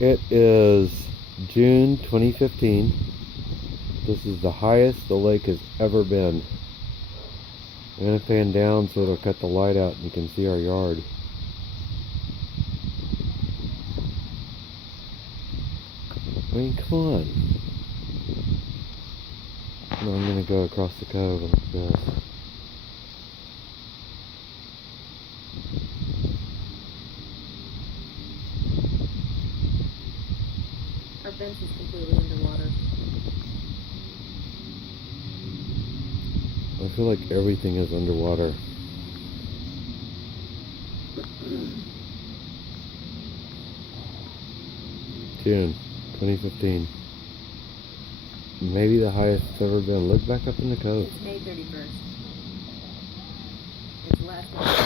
It is June 2015. This is the highest the lake has ever been. I'm going to fan down so it'll cut the light out and you can see our yard. I mean, come on. No, I'm going to go across the cove like this. Our fence is completely underwater. I feel like everything is underwater. June 2015. Maybe the highest it's ever been. Look back up in the cove. It's May 31st. It's last